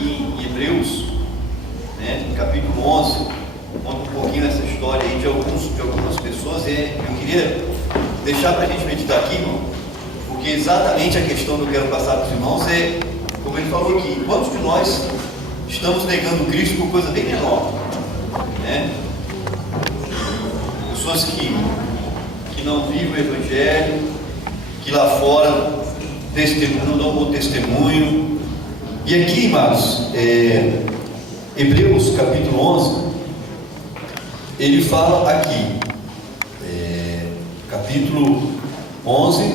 aqui em Hebreus, né, no capítulo 11, conta um pouquinho essa história aí de algumas pessoas. Eu queria deixar para a gente meditar aqui, irmão, porque exatamente a questão que eu quero passar para os irmãos é, como ele falou aqui, quantos de nós estamos negando Cristo por coisa bem menor, né? Pessoas que não vivem o Evangelho, que lá fora não dão bom testemunho. E aqui, irmãos, Hebreus capítulo 11, ele fala aqui, capítulo 11,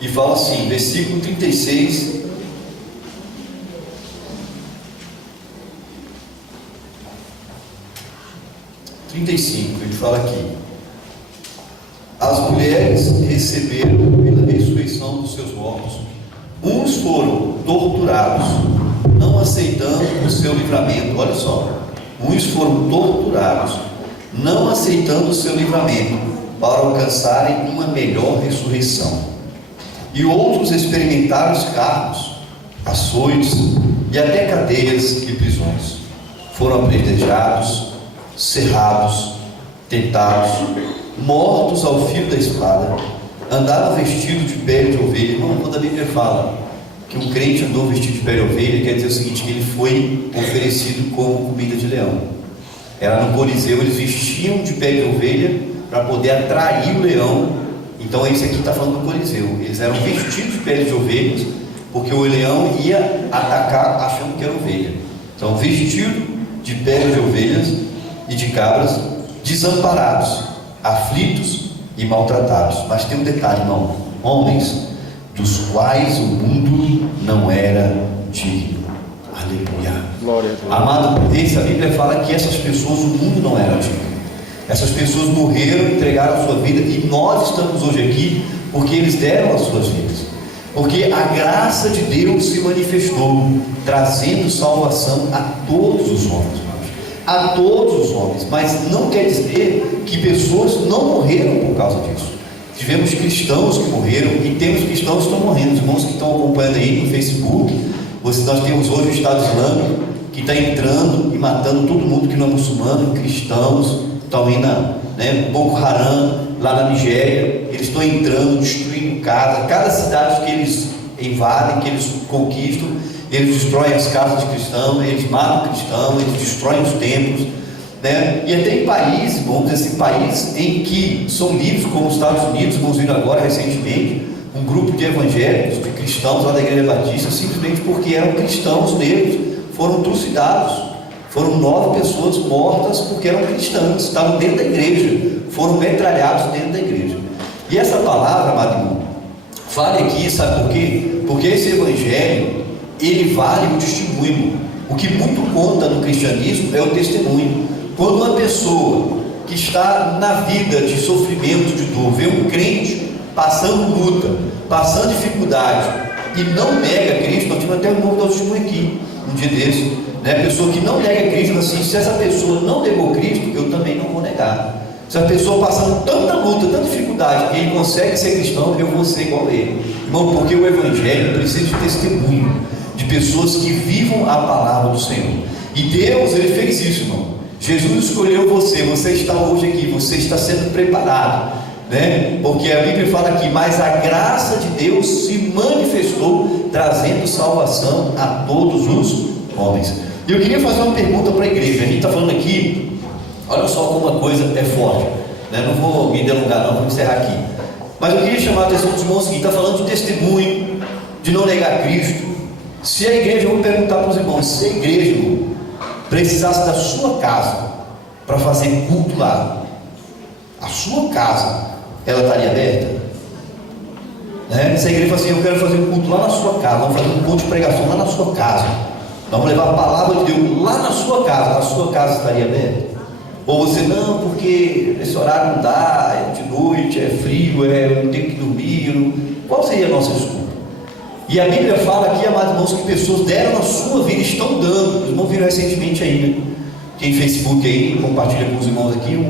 e fala assim, versículo 36, ele fala aqui: as mulheres receberam pela ressurreição dos seus mortos, uns foram torturados, não aceitando o seu livramento. Olha só, uns foram torturados, não aceitando o seu livramento, para alcançarem uma melhor ressurreição. E outros experimentaram escarros, açoites e até cadeias e prisões. Foram apedrejados, cerrados, tentados, mortos ao fio da espada, andaram vestidos de pele de ovelha. Irmão, quando a Bíblia fala que um crente andou vestido de pele de ovelha, quer dizer o seguinte, que ele foi oferecido como comida de leão. Era no Coliseu, eles vestiam de pele de ovelha para poder atrair o leão. Então esse aqui está falando do Coliseu. Eles eram vestidos de pele de ovelhas, porque o leão ia atacar achando que era ovelha. Então, vestido de pele de ovelhas e de cabras, desamparados, aflitos e maltratados. Mas tem um detalhe, irmão: homens dos quais o mundo não era digno. Aleluia. Glória a Deus. Amado, a Bíblia fala que essas pessoas, o mundo não era digno. Essas pessoas morreram, entregaram a sua vida, e nós estamos hoje aqui porque eles deram as suas vidas, porque a graça de Deus se manifestou, trazendo salvação a todos os homens, a todos os homens. Mas não quer dizer que pessoas não morreram por causa disso. Tivemos cristãos que morreram, e temos cristãos que estão morrendo. Os irmãos que estão acompanhando aí no Facebook, nós temos hoje o Estado Islâmico, que está entrando e matando todo mundo que não é muçulmano, cristãos. Estão indo, Boko Haram, lá na Nigéria, eles estão entrando, destruindo casas. Cada cidade que eles invadem, que eles conquistam, eles destroem as casas de cristãos, eles matam cristãos, eles destroem os templos, né? E até em países, vamos dizer assim, países em que são livres, como os Estados Unidos. Vamos ver agora recentemente um grupo de evangélicos, de cristãos lá da Igreja Batista, simplesmente porque eram cristãos negros, foram trucidados. Foram 9 pessoas mortas porque eram cristãs, estavam dentro da igreja, foram metralhados dentro da igreja. E essa palavra, amado irmão, vale aqui, sabe por quê? Porque esse evangelho, ele vale o testemunho. O que muito conta no cristianismo é o testemunho. Quando uma pessoa que está na vida de sofrimento, de dor, vê um crente passando luta, passando dificuldade, e não nega Cristo. Nós tivemos até um irmão que deu testemunho aqui, um dia desse, né? Pessoa que não nega Cristo, assim: se essa pessoa não negou Cristo, eu também não vou negar. Se a pessoa passando tanta luta, tanta dificuldade, que ele consegue ser cristão, eu vou ser igual a ele. Irmão, porque o evangelho precisa de testemunho, de pessoas que vivam a palavra do Senhor. E Deus, ele fez isso, irmão. Jesus escolheu você, você está hoje aqui, você está sendo preparado, né? Porque a Bíblia fala aqui: mas a graça de Deus se manifestou, trazendo salvação a todos os homens. E eu queria fazer uma pergunta para a igreja. A gente está falando aqui, olha só como uma coisa é forte, né? Não vou me delongar não, vou encerrar aqui. Mas eu queria chamar a atenção dos irmãos seguinte: está falando de testemunho, de não negar Cristo. Se a igreja, eu vou perguntar para os irmãos, se a igreja, irmão, precisasse da sua casa para fazer culto lá, a sua casa, ela estaria aberta? Né? Se a igreja fala assim: eu quero fazer um culto lá na sua casa, vamos fazer um culto de pregação lá na sua casa, vamos levar a palavra de Deus lá na sua casa, a sua casa estaria aberta? Ou você: não, porque esse horário não dá, é de noite, é frio, eu tenho que dormir. Qual seria a nossa desculpa? E a Bíblia fala aqui, amados irmãos, que pessoas deram a sua vida, estão dando. Os irmãos viram recentemente aí, né? Quem Facebook aí, compartilha com os irmãos aqui um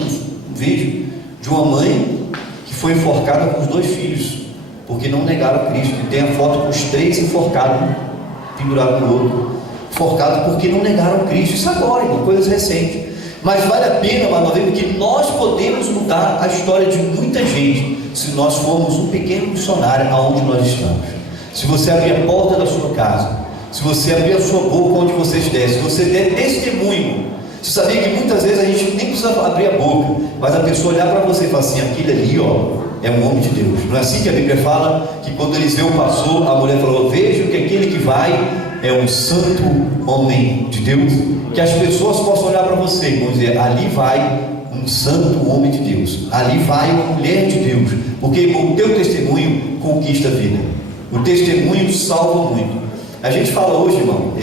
vídeo de uma mãe que foi enforcada com os 2 filhos, porque não negaram Cristo. E tem a foto com os 3 enforcados, pendurado no outro, forcado porque não negaram Cristo. Isso agora, irmão, coisas recentes. Mas vale a pena, mas nós vemos que nós podemos mudar a história de muita gente se nós formos um pequeno missionário aonde nós estamos. Se você abrir a porta da sua casa, se você abrir a sua boca onde você estiver, se você der testemunho. Você sabia que muitas vezes a gente nem precisa abrir a boca, mas a pessoa olhar para você e falar assim: aquele ali, ó, é um homem de Deus. Não é assim que a Bíblia fala? Que quando Eliseu passou, a mulher falou: veja que aquele que vai é um santo homem de Deus. Que as pessoas possam olhar para você e vão dizer: ali vai um santo homem de Deus, ali vai uma mulher de Deus. Porque o teu testemunho conquista a vida, o testemunho salva muito. A gente fala hoje, irmão,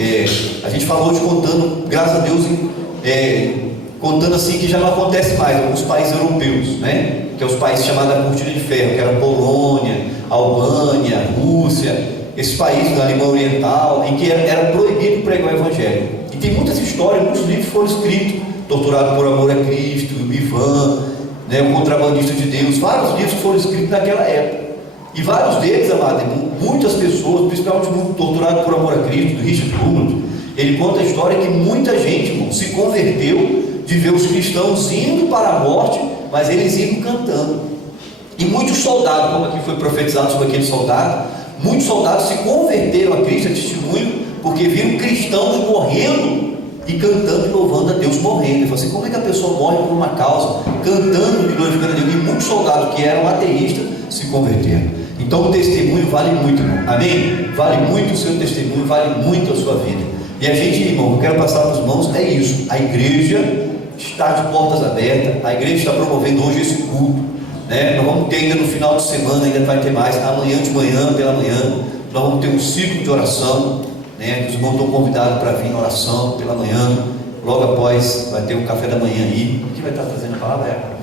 a gente fala hoje contando, graças a Deus, contando assim que já não acontece mais em alguns países europeus, né? Que é os países chamados da cortina de ferro, que era Polônia, Albânia, Rússia, esses países da Alemanha Oriental, em que era proibido pregar o Evangelho. E tem muitas histórias, muitos livros foram escritos: Torturado por Amor a Cristo, Ivan, né, O Contrabandista de Deus. Vários livros foram escritos naquela época. E vários deles, amado, muitas pessoas, principalmente o Torturado por Amor a Cristo, do Richard Rummel, ele conta a história que muita gente, irmão, se converteu de ver os cristãos indo para a morte, mas eles iam cantando. E muitos soldados, como aqui foi profetizado sobre aquele soldado, muitos soldados se converteram a Cristo, a testemunho, porque viram cristãos morrendo e cantando e louvando a Deus, morrendo. Ele falou assim: como é que a pessoa morre por uma causa, cantando e glorificando a Deus? E muitos soldados que eram ateístas se converteram. Então o testemunho vale muito, irmão. Amém? Vale muito o seu testemunho, vale muito a sua vida. E a gente, irmão, eu quero passar para os irmãos, é isso: a igreja está de portas abertas, a igreja está promovendo hoje esse culto, né? Nós vamos ter ainda no final de semana, ainda vai ter mais, amanhã de manhã, pela manhã, nós vamos ter um ciclo de oração, né? Os irmãos estão convidados para vir na oração pela manhã, logo após vai ter um café da manhã aí. Quem vai estar trazendo a palavra?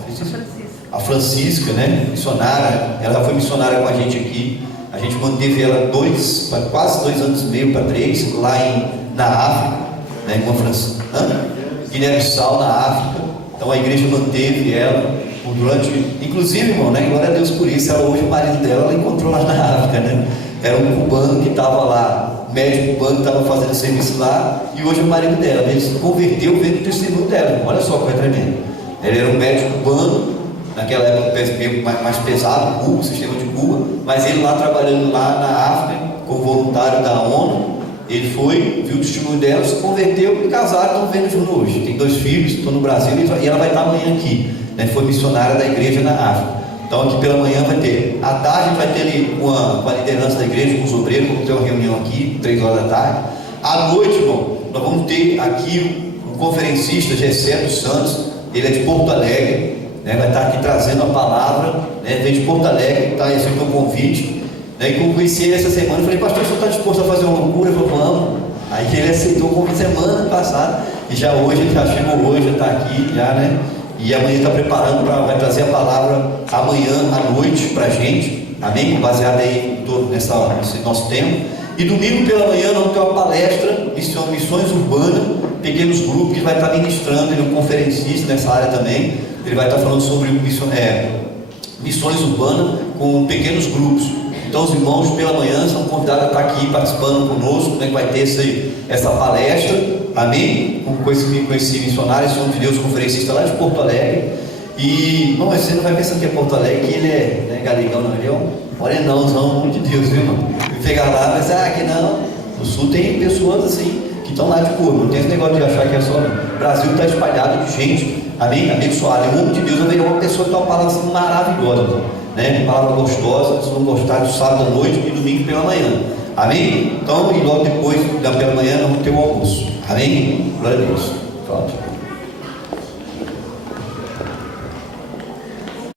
A Francisca, né? Missionária, ela foi missionária com a gente aqui. A gente manteve ela quase 2 anos e meio para 3, lá na África, né? Irmã Francisca, Guiné-Bissau, na África. Então a igreja manteve ela inclusive, irmão, né? Glória a Deus por isso. Ela, hoje o marido dela, ela encontrou lá na África, né? Era um cubano que estava lá, médico cubano que estava fazendo serviço lá, e hoje o marido dela, ele se converteu vendo o testemunho dela. Olha só como é tremendo. Ele era um médico cubano, naquela época mais pesado, Cuba, o sistema de Cuba, mas ele lá trabalhando lá na África, como voluntário da ONU, ele foi, viu o testemunho dela, se converteu e casaram, estão vendo junto hoje. Tem 2 filhos, estão no Brasil, e ela vai estar amanhã aqui, né? Foi missionária da igreja na África. Então aqui pela manhã vai ter, à tarde vai ter ali com a liderança da igreja, com os obreiros, vamos ter uma reunião aqui, 3 horas da tarde. À noite, irmão, nós vamos ter aqui um conferencista, Gessé dos Santos, ele é de Porto Alegre, né? Vai estar aqui trazendo a palavra, né? Vem de Porto Alegre, tá? Esse é o meu convite. E como conheci ele essa semana, eu falei: pastor, o senhor está disposto a fazer uma loucura? Eu falei: vamos. Aí ele aceitou o convite semana passada, e já hoje, ele já chegou hoje, já está aqui, já, né? E amanhã está preparando, vai trazer a palavra amanhã à noite para a gente, amém? Baseada aí nesse nosso tempo. E domingo pela manhã nós vamos ter uma palestra, missões urbanas, pequenos grupos, que vai estar ministrando. Ele é um conferencista nessa área também. Ele vai estar falando sobre missões urbanas com pequenos grupos. Então os irmãos pela manhã são convidados a estar aqui participando conosco, né? Vai ter essa palestra, amém? Com esse missionário, esse homem de Deus, conferencista lá de Porto Alegre. E, irmão, você não vai pensar que é Porto Alegre, que ele é, né, galegão, não, ele é um morenãozão, homem de Deus, viu, irmão? E pegar lá, mas que não, no sul tem pessoas assim, que estão lá de cor, não tem esse negócio de achar que é só. O Brasil está espalhado de gente, amém? Abençoado. E o homem de Deus é uma pessoa que tem uma palavra assim, maravilhosa, né? Palavra gostosa, vocês vão gostar de sábado à noite e domingo pela manhã, amém? Então, e logo depois, pela manhã, nós vamos ter o almoço, amém? Glória a Deus. Pronto.